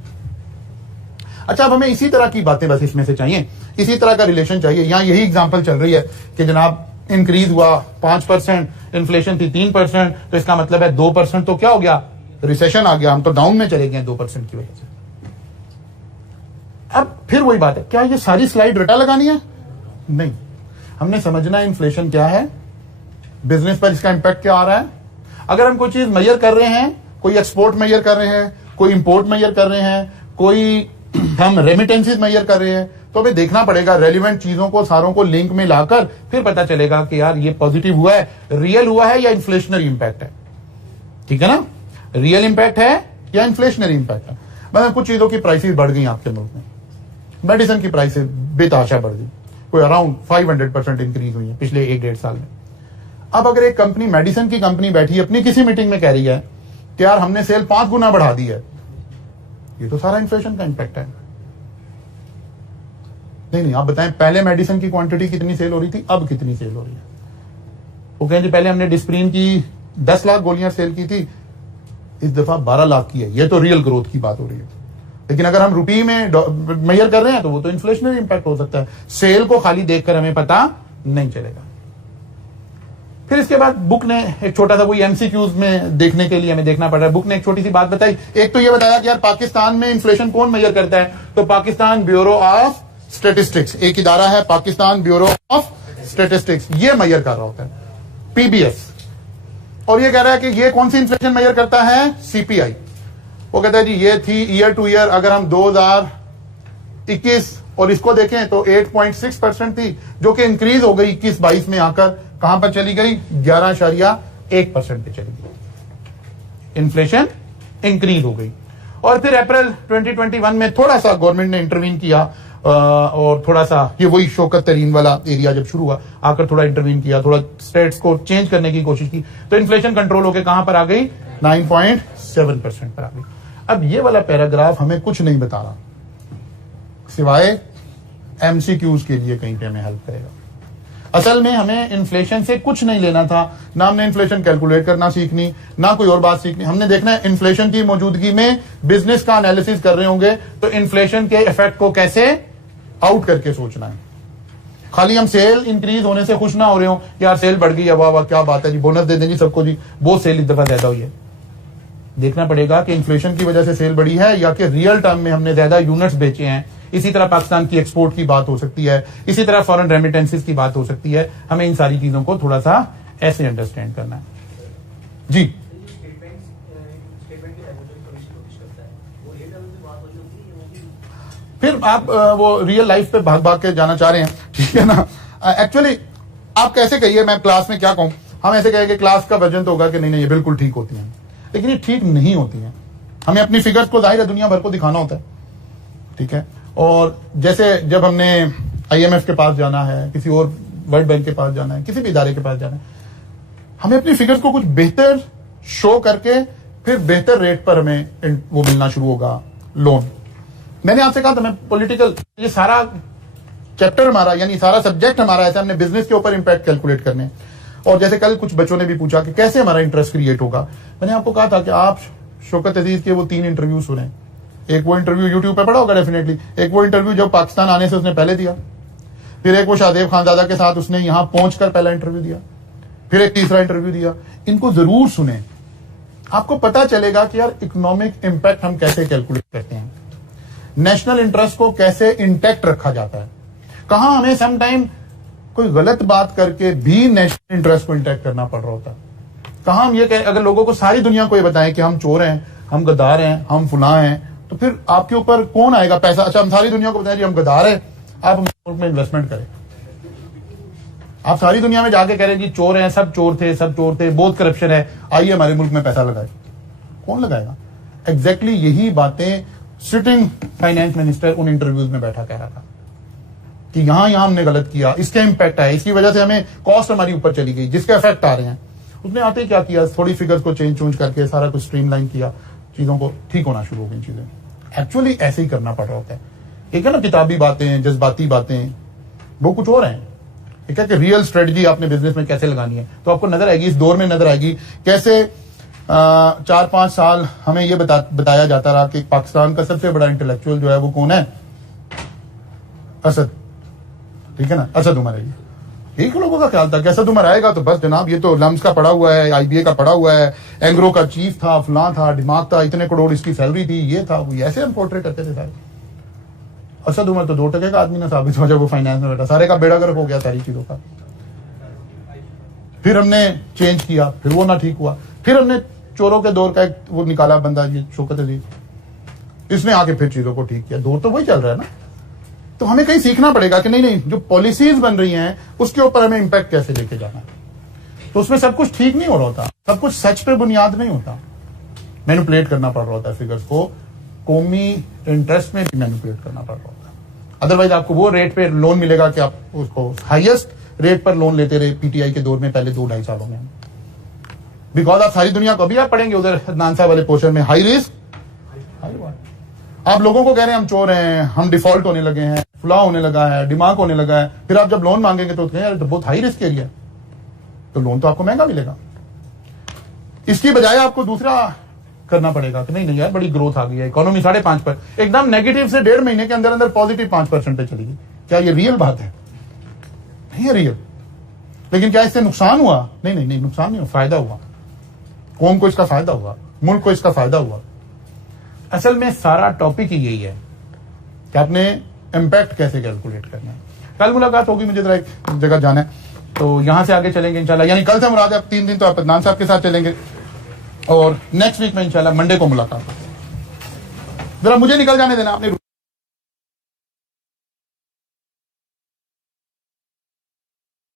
अच्छा, अब हमें इसी तरह की बातें बस इसमें से चाहिए, इसी तरह का रिलेशन चाहिए। यहां यही एग्जांपल चल रही है कि जनाब इंक्रीज हुआ 5%, इन्फ्लेशन थी 3%, तो इसका मतलब है 2% तो क्या हो गया, रिसेशन आ गया, हम तो डाउन में चले गए 2% की वजह से। अब फिर वही बात है, क्या ये सारी स्लाइड रटा लगानी है? नहीं, हमने समझना है इन्फ्लेशन क्या है, बिजनेस पर इसका इंपैक्ट क्या आ रहा है। अगर हम कोई चीज मेजर कर रहे हैं, कोई एक्सपोर्ट मेजर कर रहे हैं, कोई इंपोर्ट मेजर कर रहे हैं, कोई हम रेमिटेंसेस मेजर कर रहे हैं, तो हमें देखना पड़ेगा रेलिवेंट चीजों को सारों को लिंक में लाकर फिर पता चलेगा कि यार ये पॉजिटिव हुआ है, रियल हुआ है या इन्फ्लेशनरी इंपैक्ट है। ठीक है ना, रियल इंपैक्ट है या इन्फ्लेशनरी इंपैक्ट है। मतलब कुछ चीजों की प्राइसेस बढ़ गई आपके मुल्क में, मेडिसिन की प्राइसेस बेतहाशा बढ़ गई, कोई अराउंड 500% इंक्रीज हुई है पिछले 1-1.5 साल में। अब अगर एक कंपनी, मेडिसिन की कंपनी बैठी अपनी किसी मीटिंग में कह रही है कि यार हमने सेल 5 गुना बढ़ा दी है, ये तो सारा इन्फ्लेशन का इंपैक्ट है। नहीं, आप बताएं पहले मेडिसिन की क्वांटिटी कितनी सेल हो रही थी, अब कितनी सेल हो रही है? वो कहें जी पहले हमने डिस्प्रिन की 10 लाख गोलियां सेल की थी, इस दफा 12 लाख की है, ये तो रियल ग्रोथ की बात हो रही है। लेकिन अगर हम रुपये में मेजर कर रहे हैं तो वो तो इन्फ्लेशनरी इंपैक्ट हो सकता है, सेल को खाली देखकर हमें पता नहीं चलेगा। फिर इसके बाद बुक ने एक छोटा सा वही एमसीक्यूज में देखने के लिए हमें देखना पड़ रहा है। बुक ने एक छोटी सी बात बताई, एक तो ये बताया कि यार पाकिस्तान में इन्फ्लेशन कौन मेजर करता है, तो पाकिस्तान ब्यूरो ऑफ स्टेटिस्टिक्स, एक इदारा है पाकिस्तान ब्यूरो ऑफ स्टेटिस्टिक्स, ये मेजर कर रहा होता है, पीबीएस। और ये कह रहा है कि ये कौन सी इन्फ्लेशन मेजर करता है, सीपीआई। वो कहता है जी ये थी ईयर टू ईयर, अगर हम 2021 और इसको देखें तो 8.6% थी, जो कि इंक्रीज हो गई 21-22 में आकर कहां पर चली गई, 11.1% पे चली गई। इन्फ्लेशन इंक्रीज हो गई। और फिर अप्रैल 2021 में थोड़ा सा गवर्नमेंट ने इंटरवीन किया और थोड़ा सा ये वही शौकत तरीन वाला एरिया जब शुरू हुआ, आकर थोड़ा इंटरवीन किया, थोड़ा स्टेट्स को चेंज करने की कोशिश की, तो इन्फ्लेशन कंट्रोल होकर कहां पर आ गई, 9.7% पर आ गई। अब ये वाला पैराग्राफ हमें कुछ नहीं बता रहा सिवाय एमसीक्यूज के लिए कहीं पे हमें हेल्प करेगा। असल में हमें इन्फ्लेशन से कुछ नहीं लेना था, ना हमने इन्फ्लेशन कैलकुलेट करना सीखनी, ना कोई और बात सीखनी। हमने देखना है इन्फ्लेशन की मौजूदगी में बिजनेस का एनालिसिस कर रहे होंगे तो इन्फ्लेशन के इफेक्ट को कैसे आउट करके सोचना है। खाली हम सेल इंक्रीज होने से खुश ना हो रहे हो, यार सेल बढ़ गई, वाह वाह क्या बात है जी, बोनस दे दें जी सबको जी, बहुत सेल इस दफा ज्यादा हुई है। देखना पड़ेगा कि इन्फ्लेशन की वजह से सेल बढ़ी है या कि रियल टर्म में हमने ज्यादा यूनिट्स बेचे हैं। इसी तरह पाकिस्तान की एक्सपोर्ट की बात हो सकती है, इसी तरह फॉरेन रेमिटेंसेस की बात हो सकती है। हमें इन सारी चीजों को थोड़ा सा ऐसे अंडरस्टैंड करना है जी। फिर आप वो रियल लाइफ पे भाग भाग के जाना चाह रहे हैं, ठीक है ना। एक्चुअली आप कैसे कहिए, मैं क्लास में क्या कहूं, हम ऐसे कहें कि क्लास का वजन तो होगा कि नहीं नहीं ये बिल्कुल ठीक होती हैं, लेकिन ये ठीक नहीं होती हैं। हमें अपनी फिगर्स को जाहिर है दुनिया भर को दिखाना होता है, ठीक है। और जैसे जब हमने IMF के पास जाना है, किसी और वर्ल्ड बैंक के पास जाना है, किसी भी इदारे के पास जाना है, हमें अपनी फिगर्स को कुछ बेहतर शो करके फिर बेहतर रेट पर हमें वो मिलना शुरू होगा लोन। मैंने आपसे कहा था मैं पॉलिटिकल, ये सारा चैप्टर हमारा यानी सारा सब्जेक्ट हमारा ऐसा, हमने बिजनेस के ऊपर इंपैक्ट कैलकुलेट करने। और जैसे कल कुछ बच्चों ने भी पूछा कि कैसे हमारा इंटरेस्ट क्रिएट होगा, मैंने आपको कहा था कि आप शौकत अजीज के वो 3 इंटरव्यू सुने। एक वो इंटरव्यू यूट्यूब पे पड़ा होगा डेफिनेटली, एक वो इंटरव्यू जब पाकिस्तान आने से उसने पहले दिया, फिर एक वो शाहजेब खानजादा के साथ उसने यहां पहुंचकर पहला इंटरव्यू दिया, फिर एक तीसरा इंटरव्यू दिया। इनको जरूर सुने, आपको पता चलेगा कि यार इकोनॉमिक इंपैक्ट हम कैसे कैलकुलेट करते हैं, नेशनल इंटरेस्ट को कैसे इंटैक्ट रखा जाता है, कहां हमें सम टाइम कोई गलत बात करके भी नेशनल इंटरेस्ट को इंटैक्ट करना पड़ रहा होता है। कहां हम ये कहें, अगर लोगों को सारी दुनिया को ये बताएं कि हम चोर हैं, हम गद्दार हैं, हम फुला हैं, तो फिर आपके ऊपर कौन आएगा पैसा। अच्छा हम सारी दुनिया को बताएं कि हम गद्दार हैं, आप मुल्क में इन्वेस्टमेंट करें। आप सारी दुनिया में जाके कह रहे हैं जी चोर हैं, सब चोर थे, सब चोर थे, बहुत करप्शन है, आइए हमारे मुल्क में पैसा लगाए, कौन लगाएगा। एग्जैक्टली यही बातें सिटिंग फाइनेंस मिनिस्टर उन इंटरव्यूज में बैठा कह रहा था कि यहां हमने गलत किया, इसके इंपैक्ट आए, इसकी वजह से हमें कॉस्ट हमारी ऊपर चली गई, जिसके इफेक्ट आ रहे हैं। उसने आते ही क्या किया, थोड़ी फिगर्स को चेंज करके सारा कुछ स्ट्रीमलाइन किया, चीजों को ठीक होना शुरू हो गई चीजें। एक्चुअली ऐसे ही करना पड़ रहा होता है। एक है ना किताबी बातें, जज्बाती बातें, वो कुछ और हैं। एक है कि रियल स्ट्रेटजी आपने बिजनेस में कैसे लगानी है, तो आपको नजर आएगी, इस दौर में नजर आएगी कैसे 4-5 साल हमें यह बताया जाता रहा कि पाकिस्तान का सबसे बड़ा इंटेलेक्चुअल जो है वो कौन है, असद, ठीक है ना, असद उमर है। एक लोगों का ख्याल था कि असद उमर आएगा तो बस जनाब ये तो लम्स का पड़ा हुआ है, IBA का पड़ा हुआ है, एंग्रो का चीफ था, फलां था, दिमाग था, इतने करोड़ इसकी सैलरी थी, ये था वो, ऐसे हम पोर्ट्रेट करते थे सारे। असद उमर तो 2% का आदमी ना साबित हो, जब वो फाइनेंस में बैठा, सारे का बेड़ा गर्क हो गया सारी चीजों का। फिर हमने चेंज किया, फिर वो ना ठीक हुआ, फिर हमने चोरों के दौर का एक वो निकाला बंदा, ये शौकत अजीज, इसने आके फिर चीजों को ठीक किया। दौर तो वही चल रहा है ना। तो हमें कहीं सीखना पड़ेगा कि नहीं जो पॉलिसीज बन रही हैं उसके ऊपर हमें इंपैक्ट कैसे लेके जाना है। तो उसमें सब कुछ ठीक नहीं हो रहा होता, सब कुछ सच पे बुनियाद नहीं होता, मैनिपुलेट करना पड़ रहा होता है फिगर्स को, कौमी इंटरेस्ट में भी मैनिपुलेट करना पड़ रहा होता है। अदरवाइज आपको वो रेट पे लोन मिलेगा कि आप उसको हाईएस्ट रेट पर लोन लेते रहे PTI के दौर में पहले 2-2.5 सालों में, बिकॉज आप सारी दुनिया को अभी आप पढ़ेंगे उधर नानसा वाले पोर्शन में, हाई रिस्क हाई रिवार्ड। आप लोगों को कह रहे हैं हम चोर हैं, हम डिफॉल्ट होने लगे हैं, फ्लॉ होने लगा है, दिमाग होने लगा है, फिर आप जब लोन मांगेंगे तो कहें यार तो बहुत हाई रिस्क एरिया है, तो लोन तो आपको महंगा मिलेगा। इसकी बजाय आपको दूसरा करना पड़ेगा कि नहीं यार बड़ी ग्रोथ आ गई है, इकोनॉमी 5.5 पर एकदम नेगेटिव से 1.5 महीने के अंदर अंदर पॉजिटिव 5% पे चली गई। क्या ये रियल बात है? नहीं है रियल। लेकिन क्या इससे नुकसान हुआ? नहीं नुकसान नहीं हुआ, फायदा हुआ, कौम को इसका फायदा हुआ, मुल्क को इसका फायदा हुआ। असल में सारा टॉपिक ही यही है कि आपने इंपैक्ट कैसे कैलकुलेट करना है। कल मुलाकात होगी, मुझे जरा एक जगह जाना है, तो यहां से आगे चलेंगे इंशाल्लाह। यानी कल से मुराद है 3 दिन तो आप अदनान साहब के साथ चलेंगे और नेक्स्ट वीक में इंशाल्लाह मंडे को मुलाकात होगी। जरा मुझे निकल जाने देना, आपने